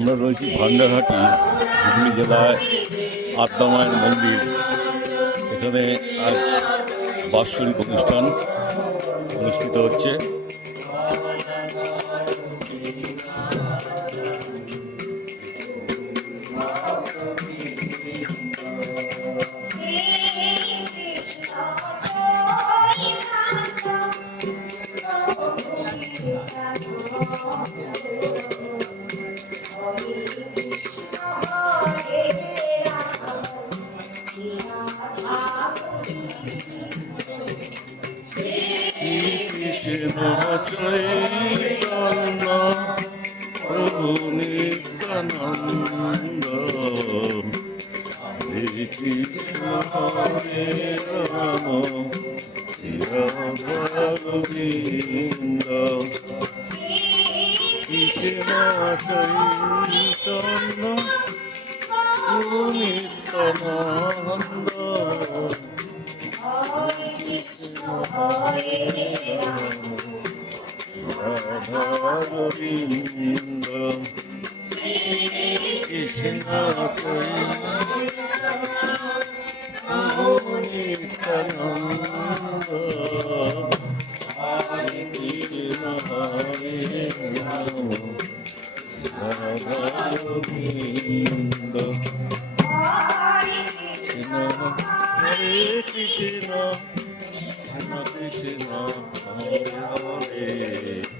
আমরা রয়েছি ভান্ডারহাটি হুগলি জেলায় আত্মামায়ের মন্দির। এখানে আজ বাৎসরিক অনুষ্ঠান অনুষ্ঠিত হচ্ছে। চৈতন্য প্রভু নিত্যানন্দ হরে কৃষ্ণ হরে রাম গোবিন্দ কৃষ্ণ চৈতন্য নিত্যানন্দ গোবিন্দ কৃষ্ণ কৃষ্ণ কৃষ্ণ হরে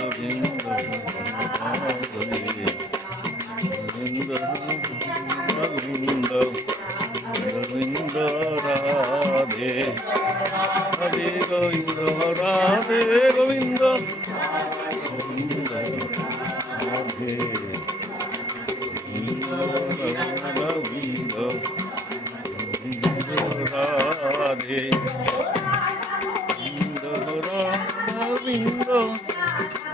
গোবিন্দ গোবিন্দ গোবিন্দ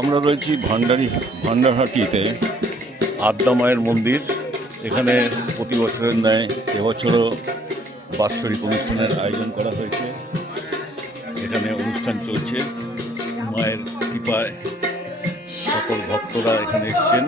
আমরা রয়েছি ভান্ডারি, ভান্ডারহাটিতে। আদ্যা মায়ের মন্দির। এখানে প্রতি বছরের ন্যায় এবছরও বাৎসরিক অনুষ্ঠানের আয়োজন করা হয়েছে। এখানে অনুষ্ঠান চলছে। মায়ের কৃপায় সকল ভক্তরা এখানে এসছেন।